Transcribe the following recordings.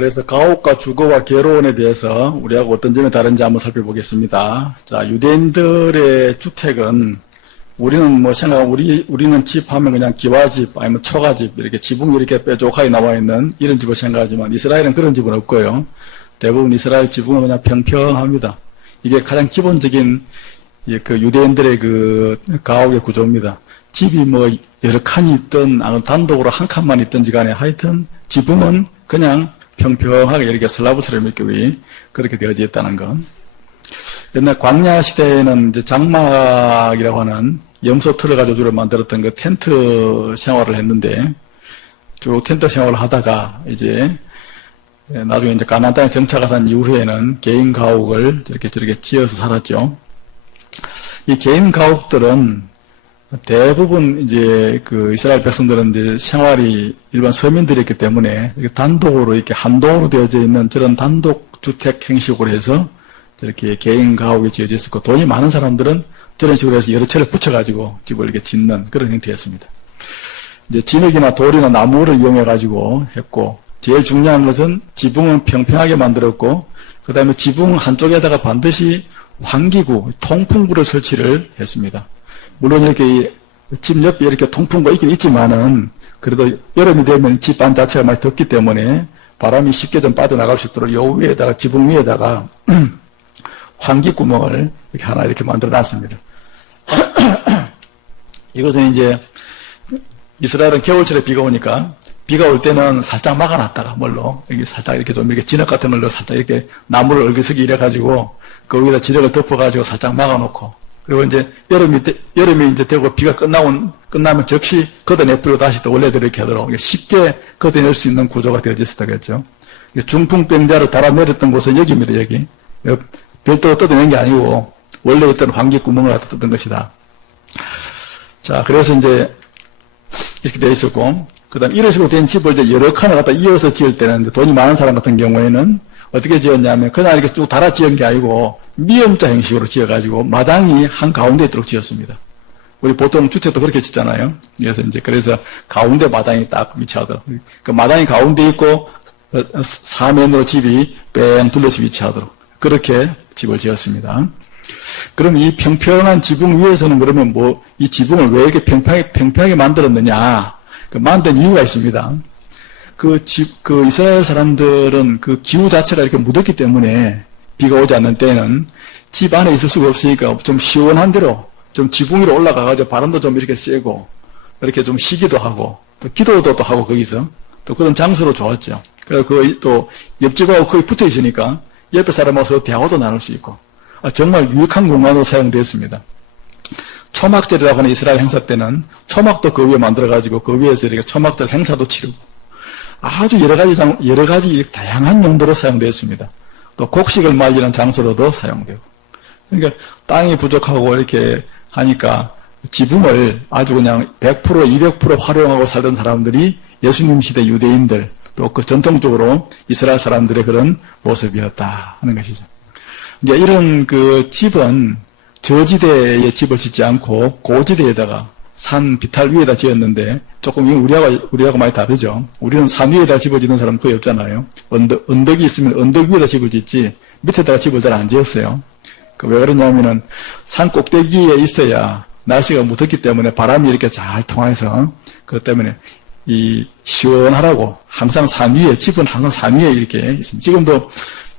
그래서 가옥과 주거와 괴로움에 대해서 우리하고 어떤 점이 다른지 한번 살펴보겠습니다. 자, 유대인들의 주택은 우리는 우리는 집 하면 그냥 기와집 아니면 초가집 이렇게 지붕이 이렇게 뾰족하게 나와 있는 이런 집을 생각하지만 이스라엘은 그런 집은 없고요. 대부분 이스라엘 지붕은 그냥 평평합니다. 이게 가장 기본적인 그 유대인들의 그 가옥의 구조입니다. 집이 뭐 여러 칸이 있든 아니면 단독으로 한 칸만 있든지 간에 하여튼 지붕은 그냥 평평하게 이렇게 슬라브처럼 이렇게 우리 그렇게 되어져 있다는 건. 옛날 광야 시대에는 이제 장막이라고 하는 염소 틀을 가지고 주로 만들었던 그 텐트 생활을 했는데 쭉 텐트 생활을 하다가 이제 나중에 이제 가나안 땅에 정착을 한 이후에는 개인 가옥을 저렇게 지어서 살았죠. 이 개인 가옥들은 대부분 이제 그 이스라엘 백성들은 이제 생활이 일반 서민들이었기 때문에 이렇게 단독으로 이렇게 한동으로 되어져 있는 저런 단독 주택 형식으로 해서 이렇게 개인 가옥이 지어져 있었고 돈이 많은 사람들은 저런 식으로 해서 여러 채를 붙여가지고 집을 이렇게 짓는 그런 형태였습니다. 이제 진흙이나 돌이나 나무를 이용해가지고 했고 제일 중요한 것은 지붕은 평평하게 만들었고 그 다음에 지붕 한쪽에다가 반드시 환기구, 통풍구를 설치를 했습니다. 물론 이렇게 집 옆에 이렇게 통풍구가 있긴 있지만은 그래도 여름이 되면 집 안 자체가 많이 덥기 때문에 바람이 쉽게 좀 빠져나갈 수 있도록 요 위에다가 지붕 위에다가 환기 구멍을 이렇게 하나 이렇게 만들어 놨습니다. 이것은 이제 이스라엘은 겨울철에 비가 오니까 비가 올 때는 살짝 막아놨다가 뭘로 여기 살짝 이렇게 좀 이렇게 진흙 같은 걸로 살짝 이렇게 나무를 얼그서기 이래 가지고 그 위에다 지력을 덮어 가지고 살짝 막아놓고 그리고 이제 여름이 이제 되고 비가 끝나면 즉시 걷어내버리고 다시 또 원래대로 이렇게 하도록 쉽게 걷어낼 수 있는 구조가 되어져 있었다고 했죠. 중풍병자를 달아내렸던 곳은 여기입니다, 여기. 별도로 뜯어낸 게 아니고 원래 있던 환기 구멍을 갖다 뜯은 것이다. 자, 그래서 이제 이렇게 되어 있었고 그 다음 이런 식으로 된 집을 이제 여러 칸을 갖다 이어서 지을 때는 돈이 많은 사람 같은 경우에는 어떻게 지었냐면 그냥 이렇게 쭉 달아 지은 게 아니고 미음자 형식으로 지어가지고 마당이 한 가운데 있도록 지었습니다. 우리 보통 주택도 그렇게 짓잖아요. 그래서 가운데 마당이 딱 위치하도록. 그 마당이 가운데 있고 사면으로 집이 뺑 둘러서 위치하도록 그렇게 집을 지었습니다. 그럼 이 평평한 지붕 위에서는 그러면 이 지붕을 왜 이렇게 평평하게 만들었느냐? 만든 이유가 있습니다. 그 이스라엘 사람들은 그 기후 자체가 이렇게 무덥기 때문에 비가 오지 않는 때는 집 안에 있을 수가 없으니까 좀 시원한 데로 좀 지붕 위로 올라가가지고 바람도 좀 이렇게 쐬고 이렇게 좀 쉬기도 하고 또 기도도 또 하고 거기서 또 그런 장소로 좋았죠. 그래서 또 옆집하고 거의 붙어 있으니까 옆에 사람하고 대화도 나눌 수 있고 정말 유익한 공간으로 사용되었습니다. 초막절이라고 하는 이스라엘 행사 때는 초막도 그 위에 만들어가지고 그 위에서 이렇게 초막절 행사도 치르고 아주 여러 가지 다양한 용도로 사용되었습니다. 또 곡식을 말리는 장소로도 사용되고. 그러니까 땅이 부족하고 이렇게 하니까 지붕을 아주 그냥 100%, 200% 활용하고 살던 사람들이 예수님 시대 유대인들 또 그 전통적으로 이스라엘 사람들의 그런 모습이었다 하는 것이죠. 이제 이런 그 집은 저지대에 집을 짓지 않고 고지대에다가 산 비탈 위에다 지었는데 조금 우리하고 많이 다르죠. 우리는 산 위에다 집을 짓는 사람 거의 없잖아요. 언덕이 있으면 언덕 위에다 집을 짓지 밑에다가 집을 잘 안 지었어요. 왜 그러냐면은 산 꼭대기에 있어야 날씨가 무덥기 때문에 바람이 이렇게 잘 통해서 그것 때문에 이 시원하라고 항상 산 위에 집은 항상 산 위에 이렇게 있습니다. 지금도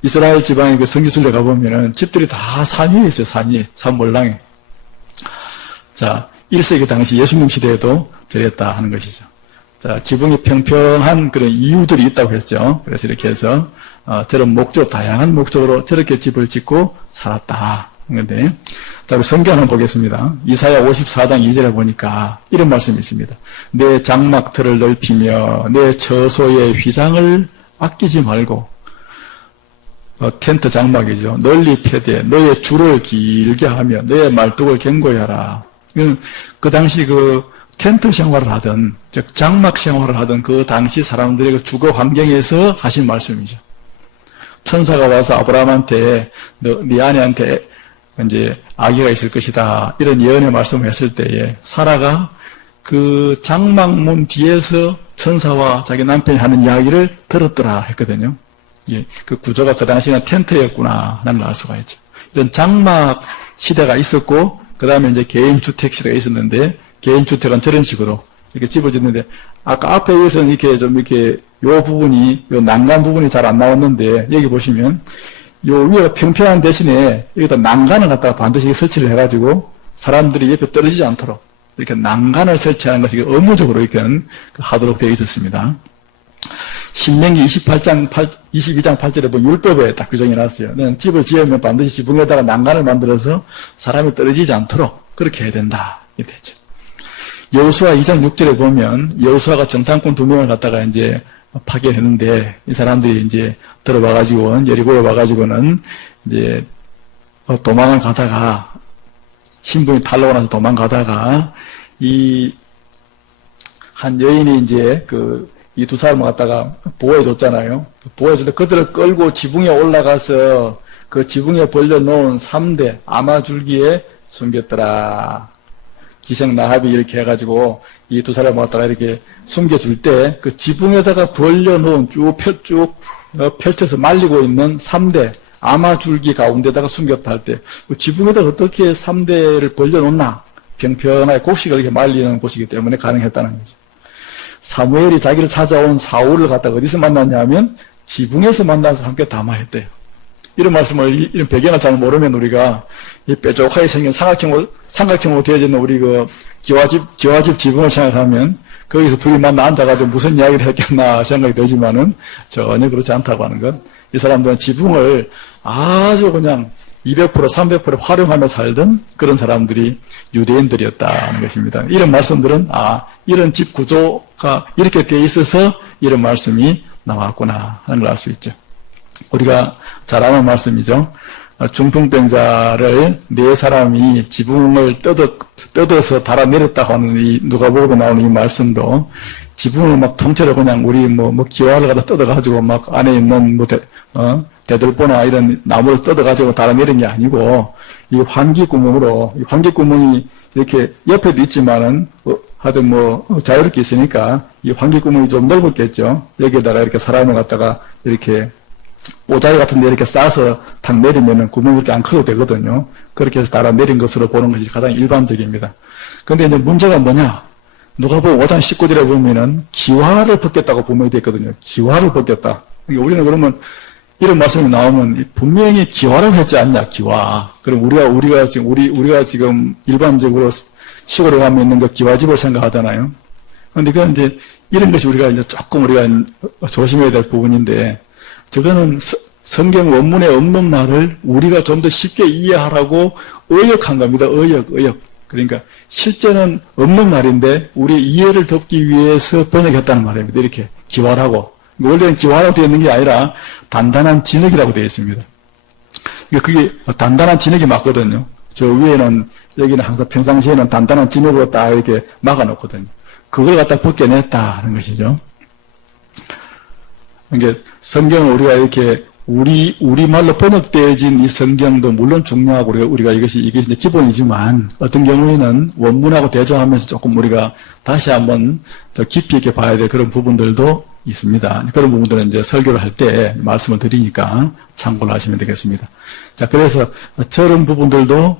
이스라엘 지방의 그 성지순례 가보면은 집들이 다 산 위에 있어요. 산 위에, 산 몰랑에. 자, 1세기 당시 예수님 시대에도 저랬다 하는 것이죠. 자, 지붕이 평평한 그런 이유들이 있다고 했죠. 그래서 이렇게 해서 저런 다양한 목적으로 저렇게 집을 짓고 살았다 하는 건데, 자, 우리 성경 한번 보겠습니다. 이사야 54장 2절에 보니까 이런 말씀이 있습니다. 내 장막틀을 넓히며 내 처소의 휘장을 아끼지 말고 텐트 장막이죠. 널리 펴되 너의 줄을 길게 하며 너의 말뚝을 견고히 하라. 그 당시 그 텐트 생활을 하던, 즉 장막 생활을 하던 그 당시 사람들의 그 주거 환경에서 하신 말씀이죠. 천사가 와서 아브라함한테 네 아내한테 이제 아기가 있을 것이다 이런 예언의 말씀을 했을 때에 사라가 그 장막문 뒤에서 천사와 자기 남편이 하는 이야기를 들었더라 했거든요. 예, 그 구조가 그 당시에는 텐트였구나라는 걸 알 수가 있죠. 이런 장막 시대가 있었고, 그 다음에 이제 개인주택 시대가 있었는데, 개인주택은 저런 식으로 이렇게 집어졌는데, 아까 앞에 여기서는 이렇게 좀 이렇게 요 부분이, 요 난간 부분이 잘 안 나왔는데, 여기 보시면, 요 위가 평평한 대신에 여기다 난간을 갖다가 반드시 설치를 해가지고, 사람들이 옆에 떨어지지 않도록 이렇게 난간을 설치하는 것이 의무적으로 이렇게 하도록 되어 있었습니다. 신명기 22장 8절에 보면 율법에 딱 규정이 나왔어요. 집을 지으면 반드시 지붕에다가 난간을 만들어서 사람이 떨어지지 않도록 그렇게 해야 된다. 이렇게 되죠. 여호수아 2장 6절에 보면 여호수아가 정탐꾼 2명을 갖다가 이제 파견했는데 이 사람들이 이제 들어와가지고 여리고에 와가지고는 이제 도망을 가다가 신분이 탈로고 나서 도망가다가 이 한 여인이 이제 이 두 사람을 갖다가 보호해줬잖아요. 보호해줄 때 그들을 끌고 지붕에 올라가서 그 지붕에 벌려놓은 3대 아마줄기에 숨겼더라. 기생나합이 이렇게 해가지고 이 두 사람을 갖다가 이렇게 숨겨줄 때 그 지붕에다가 벌려놓은 쭉 펼쳐서 말리고 있는 3대 아마줄기 가운데다가 숨겼다 할 때 그 지붕에다가 어떻게 3대를 벌려놓나? 평평하게 곡식을 이렇게 말리는 곳이기 때문에 가능했다는 거죠. 사무엘이 자기를 찾아온 사울을 갖다가 어디서 만났냐면 지붕에서 만나서 함께 담화했대요. 이런 말씀을, 이런 배경을 잘 모르면 우리가 이 뾰족하게 생긴 삼각형으로 되어진 우리 기와집 지붕을 생각하면 거기서 둘이 만나 앉아가지고 무슨 이야기를 했겠나 생각이 들지만은 전혀 그렇지 않다고 하는 것. 이 사람들은 지붕을 아주 그냥 200%, 300% 활용하며 살던 그런 사람들이 유대인들이었다는 것입니다. 이런 말씀들은 이런 집 구조가 이렇게 되어 있어서 이런 말씀이 나왔구나 하는 걸 알 수 있죠. 우리가 잘 아는 말씀이죠. 중풍병자를 네 사람이 지붕을 뜯어서 달아내렸다고 하는 이 누가복음에 나오는 이 말씀도 지붕을 막 통째로 그냥 우리 기와를 갖다 뜯어가지고 막 안에 있는 대들보나 이런 나무를 뜯어가지고 달아내린 게 아니고 이 환기구멍으로, 이 환기구멍이 이렇게 옆에도 있지만은 하여튼 자유롭게 있으니까 이 환기구멍이 좀 넓었겠죠. 여기에다가 이렇게 사람을 갖다가 이렇게 오자리 같은 데 이렇게 싸서 탁 내리면은 구멍이 이렇게 안 커도 되거든요. 그렇게 해서 달아내린 것으로 보는 것이 가장 일반적입니다. 근데 이제 문제가 뭐냐? 누가복음 5장 19절에 보면은 기와를 벗겼다고 분명히 되어 있거든요. 기와를 벗겼다. 그러니까 우리는 그러면 이런 말씀이 나오면 분명히 기와라고 했지 않냐, 기와. 그럼 우리가 지금 일반적으로 시골에 가면 있는 그 기와집을 생각하잖아요. 그런데 그건 이제 이런 것이 우리가 이제 조금 우리가 조심해야 될 부분인데 저거는 성경 원문에 없는 말을 우리가 좀 더 쉽게 이해하라고 의역한 겁니다. 의역. 그러니까 실제는 없는 말인데 우리의 이해를 돕기 위해서 번역했다는 말입니다. 이렇게 기와라고. 원래는 기와라고 되어 있는 게 아니라 단단한 진흙이라고 되어 있습니다. 그게 단단한 진흙이 맞거든요. 저 위에는 여기는 항상 평상시에는 단단한 진흙으로 딱 이렇게 막아놓거든요. 그걸 갖다 벗겨냈다는 것이죠. 그러니까 성경을 우리가 이렇게 우리말로 번역되어진 이 성경도 물론 중요하고 우리가 이게 이제 기본이지만 어떤 경우에는 원문하고 대조하면서 조금 우리가 다시 한번 더 깊이 있게 봐야 될 그런 부분들도 있습니다. 그런 부분들은 이제 설교를 할 때 말씀을 드리니까 참고를 하시면 되겠습니다. 자, 그래서 저런 부분들도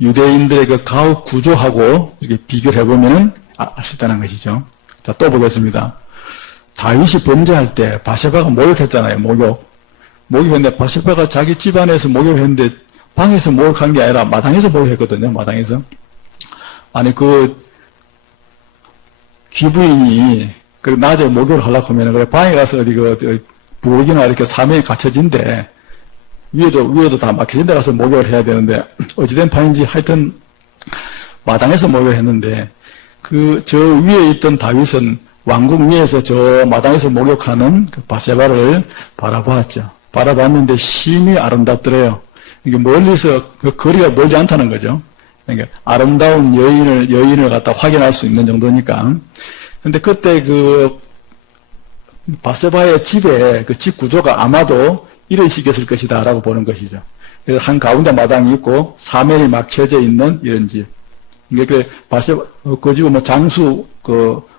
유대인들의 그 가옥 구조하고 이렇게 비교를 해보면 알 수 있다는 것이죠. 자, 또 보겠습니다. 다윗이 범죄할 때 바세바가 모욕했잖아요. 모욕했는데 바세바가 자기 집안에서 모욕했는데 방에서 모욕한 게 아니라 마당에서 모욕했거든요. 마당에서. 아니 귀부인이 낮에 목욕을 하려고 하면 그래 방에 가서 어디 부엌이나 이렇게 사면이 갇혀진데 위에도 다 막혀진 데 가서 목욕을 해야 되는데 어찌된 판인지 하여튼 마당에서 목욕을 했는데 저 위에 있던 다윗은 왕궁 위에서 저 마당에서 목욕하는 그 바세바를 바라보았죠. 바라봤는데 심히 아름답더래요. 이게 멀리서 그 거리가 멀지 않다는 거죠. 그러니까 아름다운 여인을 갖다 확인할 수 있는 정도니까. 근데 그때 바세바의 집에 그 집 구조가 아마도 이런 식이었을 것이다라고 보는 것이죠. 그래서 한 가운데 마당이 있고 사면이 막혀져 있는 이런 집. 그러니까 그 집은 뭐 장수,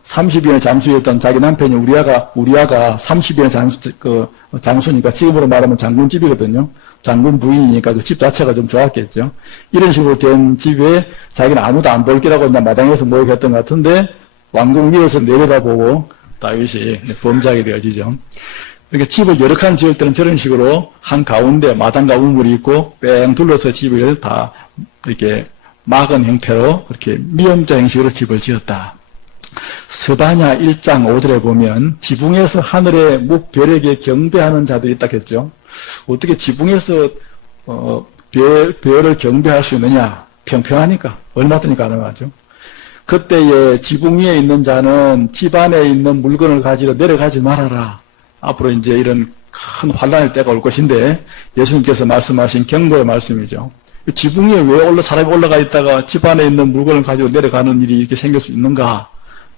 30인의 장수였던 자기 남편이 우리아가 30인의 장수니까 지금으로 말하면 장군집이거든요. 장군 부인이니까 그 집 자체가 좀 좋았겠죠. 이런 식으로 된 집에 자기는 아무도 안 볼 기라고 마당에서 모욕했던 것 같은데 왕궁 위에서 내려다보고 다윗이 범죄하게 되어지죠. 그러니까 집을 여러 칸 지을 때는 저런 식으로 한 가운데 마당과 우물이 있고 뺑 둘러서 집을 다 이렇게 막은 형태로 그렇게 미험자 형식으로 집을 지었다. 스바냐 1장 5절에 보면 지붕에서 하늘의 묵별에게 경배하는 자들이 있다 했죠. 어떻게 지붕에서 별을 경배할 수 있느냐? 평평하니까 얼마든지 가능하죠. 그때에 지붕 위에 있는 자는 집 안에 있는 물건을 가지러 내려가지 말아라. 앞으로 이제 이런 큰 환란의 때가 올 것인데 예수님께서 말씀하신 경고의 말씀이죠. 지붕 위에 왜 사람이 올라가 있다가 집 안에 있는 물건을 가지고 내려가는 일이 이렇게 생길 수 있는가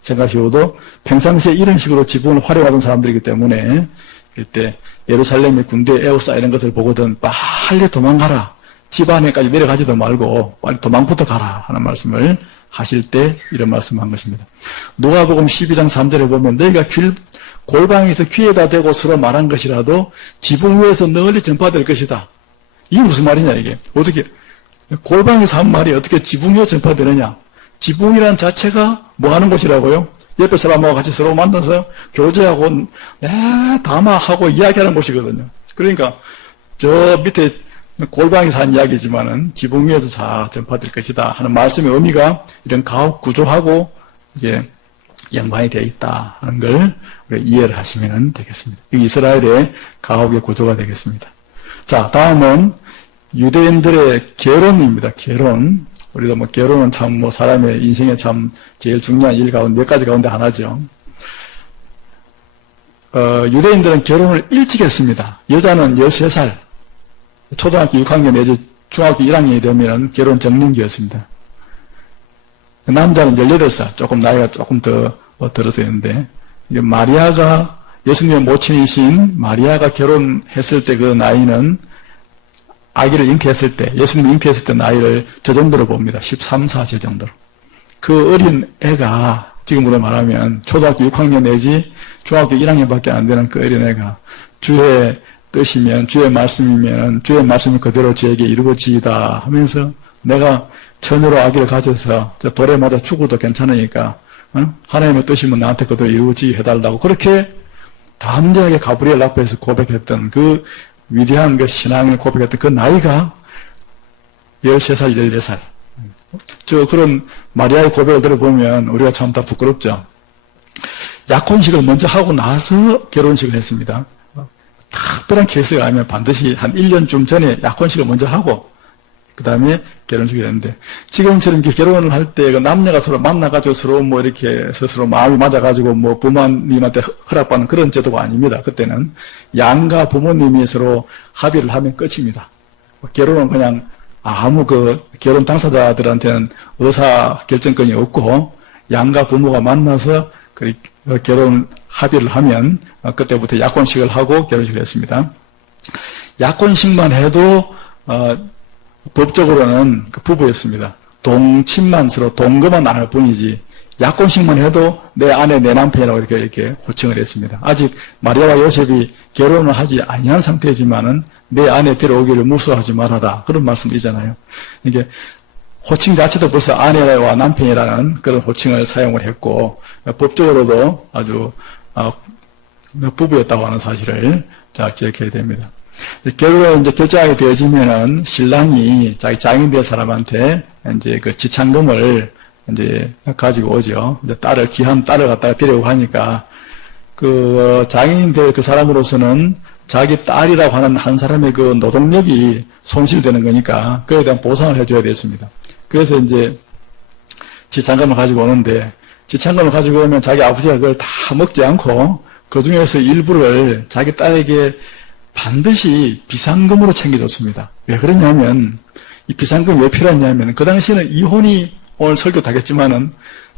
생각해보도 평상시에 이런 식으로 지붕을 활용하던 사람들이기 때문에 그때 예루살렘의 군대에 에워싸이는 것을 보거든 빨리 도망가라. 집 안에까지 내려가지도 말고 빨리 도망부터 가라 하는 말씀을 하실 때 이런 말씀을 한 것입니다. 누가복음 12장 3절에 보면 너희가 골방에서 귀에다 대고 서로 말한 것이라도 지붕 위에서 널리 전파될 것이다. 이게 무슨 말이냐 이게. 어떻게 골방에서 한 말이 어떻게 지붕 위에 전파되느냐. 지붕이란 자체가 뭐 하는 곳이라고요? 옆에 사람하고 같이 서로 만나서 교제하고 담화하고 이야기하는 곳이거든요. 그러니까 저 밑에 골방에서 한 이야기지만은 지붕 위에서 다 전파될 것이다 하는 말씀의 의미가 이런 가옥 구조하고 이게 연관이 되어 있다 하는 걸 이해를 하시면 되겠습니다. 이스라엘의 가옥의 구조가 되겠습니다. 자, 다음은 유대인들의 결혼입니다. 결혼. 우리도 뭐 결혼은 참 뭐 사람의 인생에 참 제일 중요한 일 가운데 몇 가지 가운데 하나죠. 유대인들은 결혼을 일찍 했습니다. 여자는 13살, 초등학교 6학년 내지 중학교 1학년이 되면 결혼 적령기였습니다. 남자는 18살, 조금 나이가 조금 더 들어서였는데, 이게 마리아가, 예수님의 모친이신 마리아가 결혼했을 때 그 나이는 아기를 잉태했을 때, 예수님이 잉태했을 때 나이를 저 정도로 봅니다. 13, 14세 정도로. 그 어린 애가, 지금으로 말하면 초등학교 6학년 내지 중학교 1학년밖에 안 되는 그 어린 애가 주의 뜻이면, 주의 말씀이면, 주의 말씀이 그대로 저에게 이루어지이다 하면서 내가 처녀로 아기를 가져서 저 돌에 맞아 죽어도 괜찮으니까, 하나님의 뜻이면 나한테 그대로 이루어지게 해달라고 그렇게 담대하게 가브리엘 앞에서 고백했던 그 위대한 그 신앙을 고백했던 그 나이가 13살, 14살. 그런 마리아의 고백을 들어보면 우리가 참 다 부끄럽죠. 약혼식을 먼저 하고 나서 결혼식을 했습니다. 특별한 케이스가 아니면 반드시 한 1년쯤 전에 약혼식을 먼저 하고 그 다음에 결혼식을 했는데 지금처럼 이렇게 결혼을 할 때 그 남녀가 서로 만나가지고 서로 뭐 이렇게 서로 마음이 맞아가지고 뭐 부모님한테 허락받는 그런 제도가 아닙니다. 그때는 양가 부모님이 서로 합의를 하면 끝입니다. 결혼은 그냥 아무 그 결혼 당사자들한테는 의사 결정권이 없고 양가 부모가 만나서 그 결혼 합의를 하면 그때부터 약혼식을 하고 결혼식을 했습니다. 약혼식만 해도 법적으로는 그 부부였습니다. 동침만 서로 동거만 안 할 뿐이지 약혼식만 해도 내 아내 내 남편이라고 이렇게 호칭을 했습니다. 아직 마리아와 요셉이 결혼을 하지 아니한 상태지만은 내 아내 데려오기를 무서워하지 말아라 그런 말씀이잖아요. 이게 호칭 자체도 벌써 아내와 남편이라는 그런 호칭을 사용을 했고 법적으로도 아주 부부였다고 하는 사실을 잘 기억해야 됩니다. 결혼을 이제 결정하게 되어지면은 신랑이 자기 장인 될 사람한테 이제 그 지참금을 이제 가지고 오죠. 이제 귀한 딸을 갖다가 데려오고 하니까 그 장인 될 그 사람으로서는 자기 딸이라고 하는 한 사람의 그 노동력이 손실되는 거니까 그에 대한 보상을 해줘야 됐습니다. 그래서 이제 지참금을 가지고 오는데 지참금을 가지고 오면 자기 아버지가 그걸 다 먹지 않고 그 중에서 일부를 자기 딸에게 반드시 비상금으로 챙겨줬습니다. 왜 그러냐면 이 비상금이 왜 필요하냐면 그 당시에는 이혼이 오늘 설교 다겠지만은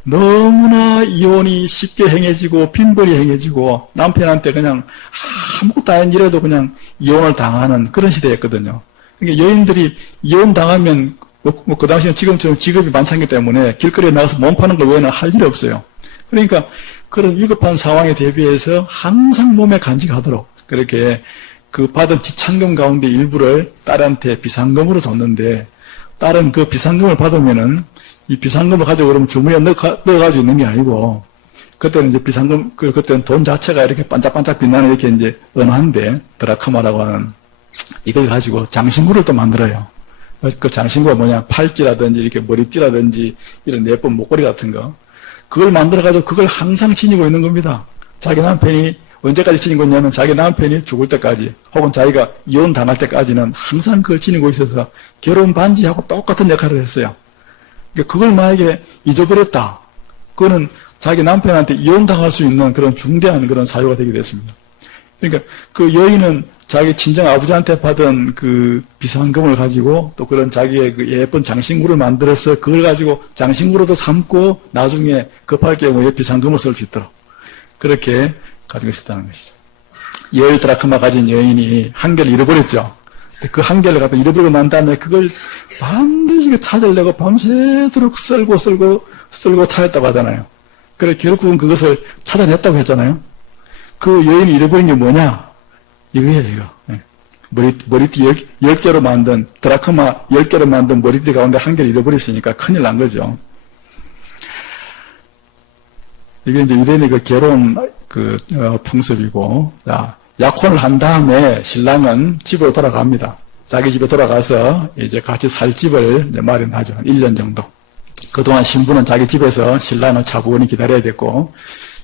너무나 이혼이 쉽게 행해지고 빈벌이 행해지고 남편한테 그냥 아무것도 안 일해도 그냥 이혼을 당하는 그런 시대였거든요. 그러니까 여인들이 이혼 당하면 그 당시에는 지금처럼 직업이 많지 때문에 길거리에 나가서 몸 파는 것 외에는 할 일이 없어요. 그러니까 그런 위급한 상황에 대비해서 항상 몸에 간직하도록 그렇게 그 받은 지참금 가운데 일부를 딸한테 비상금으로 줬는데, 딸은 그 비상금을 받으면은 이 비상금을 가지고 그러면 주머니에 넣어가지고 있는 게 아니고, 그때는 이제 비상금, 그때는 돈 자체가 이렇게 반짝반짝 빛나는 이렇게 이제 은화인데, 드라크마라고 하는, 이걸 가지고 장신구를 또 만들어요. 그 장신구가 뭐냐, 팔찌라든지 이렇게 머리띠라든지 이런 예쁜 목걸이 같은 거. 그걸 만들어가지고 그걸 항상 지니고 있는 겁니다. 자기 남편이 언제까지 지니고 있냐면 자기 남편이 죽을 때까지 혹은 자기가 이혼당할 때까지는 항상 그걸 지니고 있어서 결혼 반지하고 똑같은 역할을 했어요. 그러니까 그걸 만약에 잊어버렸다. 그거는 자기 남편한테 이혼당할 수 있는 그런 중대한 그런 사유가 되게 됐습니다. 그러니까 그 여인은 자기 친정 아버지한테 받은 그 비상금을 가지고 또 그런 자기의 그 예쁜 장신구를 만들어서 그걸 가지고 장신구로도 삼고 나중에 급할 경우에 비상금을 쓸 수 있도록 그렇게 가지고 있었다는 것이죠. 10드라크마 가진 여인이 한 개를 잃어버렸죠. 그 한 개를 갖다 잃어버리고 난 다음에 그걸 반드시 찾으려고 밤새도록 쓸고 찾았다고 하잖아요. 그래 결국은 그것을 찾아냈다고 했잖아요. 그 여인이 잃어버린 게 뭐냐? 이거예요, 이거. 머리띠 10개로 만든, 드라크마 10개로 만든 머리띠 가운데 한 개를 잃어버렸으니까 큰일 난 거죠. 이게 이제 유대인의 그 결혼 풍습이고, 자, 약혼을 한 다음에 신랑은 집으로 돌아갑니다. 자기 집에 돌아가서 이제 같이 살 집을 이제 마련하죠. 한 1년 정도. 그동안 신부는 자기 집에서 신랑을 차분히 기다려야 됐고,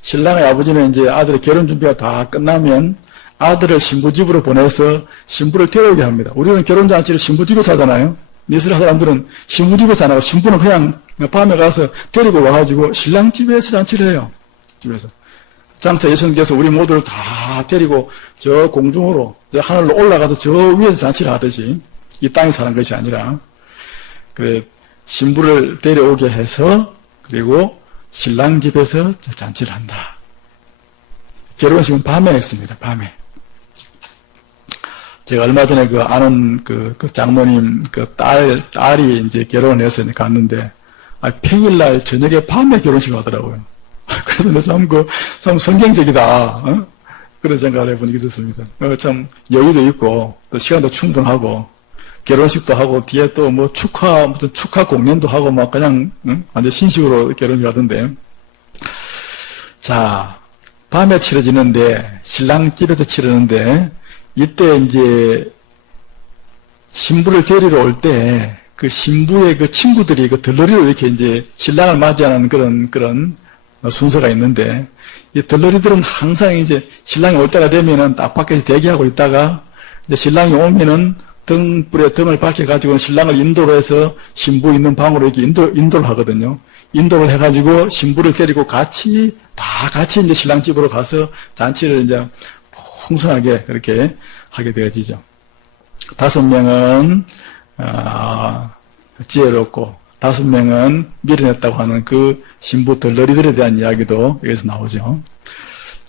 신랑의 아버지는 이제 아들의 결혼 준비가 다 끝나면 아들을 신부 집으로 보내서 신부를 데려오게 합니다. 우리는 결혼잔치를 신부 집에서 하잖아요. 미스라 사람들은 신부 집에서 안 하고 신부는 그냥 밤에 가서 데리고 와가지고 신랑 집에서 잔치를 해요. 집에서. 장차 예수님께서 우리 모두를 다 데리고 저 공중으로, 저 하늘로 올라가서 저 위에서 잔치를 하듯이 이 땅에 사는 것이 아니라, 그래, 신부를 데려오게 해서 그리고 신랑 집에서 잔치를 한다. 결혼식은 밤에 했습니다. 밤에. 제가 얼마 전에 아는 그 장모님 딸이 이제 결혼을 해서 갔는데, 평일날 저녁에 밤에 결혼식을 하더라고요. 그래서 참 성경적이다. 어? 그런 생각을 해본 적이 있었습니다. 참 여유도 있고, 또 시간도 충분하고, 결혼식도 하고, 뒤에 또 뭐 무슨 축하 공연도 하고, 막 그냥, 완전 신식으로 결혼을 하던데. 자, 밤에 치러지는데, 신랑 집에서 치르는데, 이때 이제, 신부를 데리러 올 때, 그 신부의 그 친구들이 그 들러리로 이렇게 이제 신랑을 맞이하는 그런 순서가 있는데, 이 들러리들은 항상 이제 신랑이 올 때가 되면은 딱 밖에서 대기하고 있다가, 이제 신랑이 오면은 등불에 등을 밝혀가지고 신랑을 인도로 해서 신부 있는 방으로 이렇게 인도를 하거든요. 인도를 해가지고 신부를 데리고 다 같이 이제 신랑 집으로 가서 잔치를 이제 풍성하게 그렇게 하게 되어지죠. 5명은, 지혜롭고, 5명은 밀어냈다고 하는 그 신부 들러리들에 대한 이야기도 여기서 나오죠.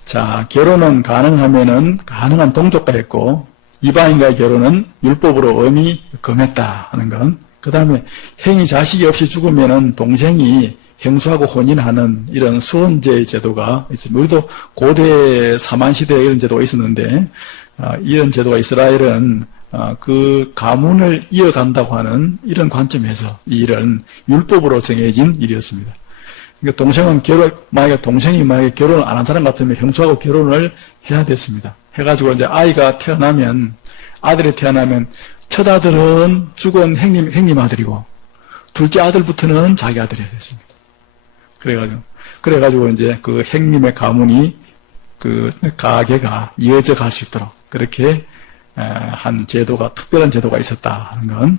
자, 결혼은 가능한 동족과 했고, 이방인과의 결혼은 율법으로 엄히 금했다 하는 건, 그 다음에 행위 자식이 없이 죽으면은 동생이 행수하고 혼인하는 이런 수혼제 제도가 있습니다. 우리도 고대 사만시대에 이런 제도가 있었는데, 이런 제도가 이스라엘은 그 가문을 이어간다고 하는 이런 관점에서 이 일은 율법으로 정해진 일이었습니다. 그러니까 동생이 만약에 결혼을 안 한 사람 같으면 형수하고 결혼을 해야 됐습니다. 해가지고 이제 아들이 태어나면 첫 아들은 죽은 행님 아들이고 둘째 아들부터는 자기 아들이 해야 됐습니다. 그래가지고 이제 그 행님의 가문이 그 가계가 이어져 갈 수 있도록 그렇게 한 제도가, 특별한 제도가 있었다 하는 건,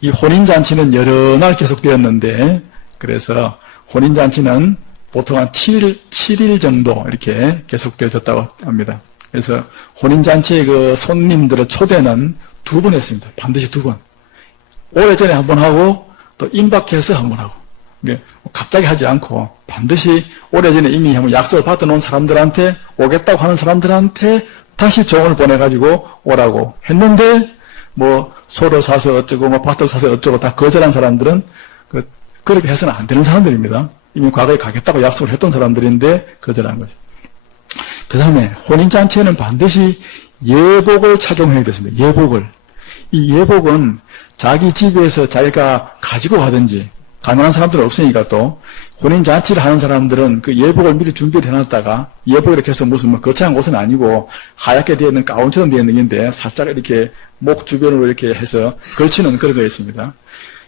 이 혼인잔치는 여러 날 계속되었는데, 그래서 혼인잔치는 보통 한 7일 정도 이렇게 계속되어졌다고 합니다. 그래서 혼인잔치의 그 손님들의 초대는 2번 했습니다. 반드시 2번. 오래전에 1번 하고, 또 임박해서 1번 하고. 갑자기 하지 않고, 반드시 오래전에 이미 약속을 받아놓은 사람들한테, 오겠다고 하는 사람들한테 다시 종을 보내가지고 오라고 했는데, 뭐 소를 사서 어쩌고 뭐 밭을 사서 어쩌고 다 거절한 사람들은 그렇게 해서는 안 되는 사람들입니다. 이미 과거에 가겠다고 약속을 했던 사람들인데 거절한 거죠. 그 다음에 혼인잔치에는 반드시 예복을 착용해야 됐습니다. 예복을. 이 예복은 자기 집에서 자기가 가지고 가든지, 가능한 사람들은 없으니까 또 혼인잔치를 하는 사람들은 그 예복을 미리 준비를 해놨다가, 예복 이렇게 해서 무슨 뭐 거창한 옷은 아니고 하얗게 되어 있는 가운처럼 되어 있는 건데 살짝 이렇게 목 주변으로 이렇게 해서 걸치는 그런 거였습니다.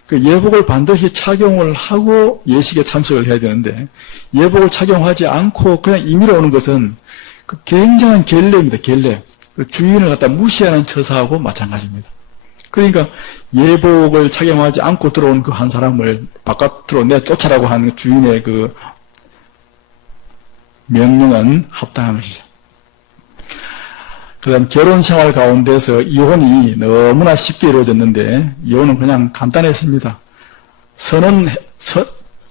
그 예복을 반드시 착용을 하고 예식에 참석을 해야 되는데, 예복을 착용하지 않고 그냥 임의로 오는 것은 그 굉장한 결례입니다. 결례. 그 주인을 갖다 무시하는 처사하고 마찬가지입니다. 그러니까 예복을 착용하지 않고 들어온 그 한 사람을 바깥으로 내쫓아라고 하는 주인의 그 명령은 합당한 것이죠. 그 다음 결혼 생활 가운데서 이혼이 너무나 쉽게 이루어졌는데, 이혼은 그냥 간단했습니다.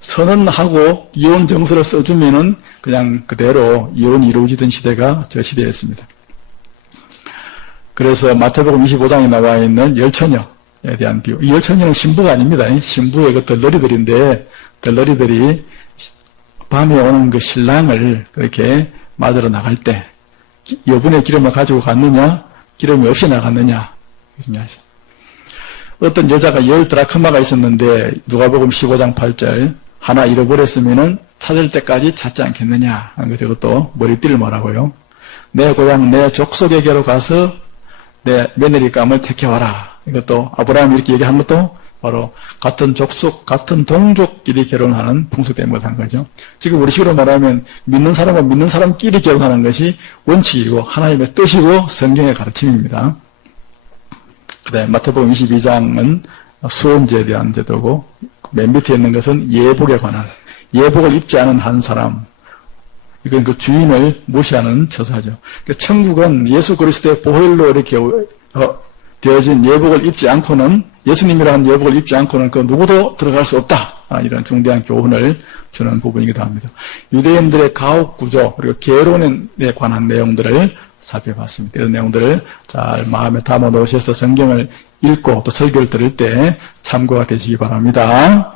선언하고 이혼 정서를 써주면은 그냥 그대로 이혼이 이루어지던 시대가 저 시대였습니다. 그래서 마태복음 25장에 나와 있는 열처녀에 대한 비유. 이 열처녀는 신부가 아닙니다. 신부의 그 덜러리들인데, 덜러리들이 밤에 오는 그 신랑을 그렇게 맞으러 나갈 때, 여분의 기름을 가지고 갔느냐, 기름이 없이 나갔느냐, 중요하죠. 어떤 여자가 10드라크마가 있었는데, 누가복음 15장 8절, 하나 잃어버렸으면은 찾을 때까지 찾지 않겠느냐 하는 거, 저것도 머리띠를 말하고요. 내 고향, 내 족속에게로 가서 내 며느리감을 택해와라. 이것도 아브라함이 이렇게 얘기한 것도 바로 같은 족속, 같은 동족끼리 결혼하는 풍습 때문에 한 거죠. 지금 우리식으로 말하면 믿는 사람과 믿는 사람끼리 결혼하는 것이 원칙이고 하나님의 뜻이고 성경의 가르침입니다. 그 다음에 마태복음 22장은 수혼제에 대한 제도고, 맨 밑에 있는 것은 예복에 관한, 예복을 입지 않은 한 사람, 이건 그 주인을 무시하는 처사죠. 그러니까 천국은 예수 그리스도의 보혈로 이렇게 되어진 예복을 입지 않고는, 예수님이라는 예복을 입지 않고는 그 누구도 들어갈 수 없다. 이런 중대한 교훈을 주는 부분이기도 합니다. 유대인들의 가옥 구조, 그리고 결혼에 관한 내용들을 살펴봤습니다. 이런 내용들을 잘 마음에 담아 놓으셔서 성경을 읽고 또 설교를 들을 때 참고가 되시기 바랍니다.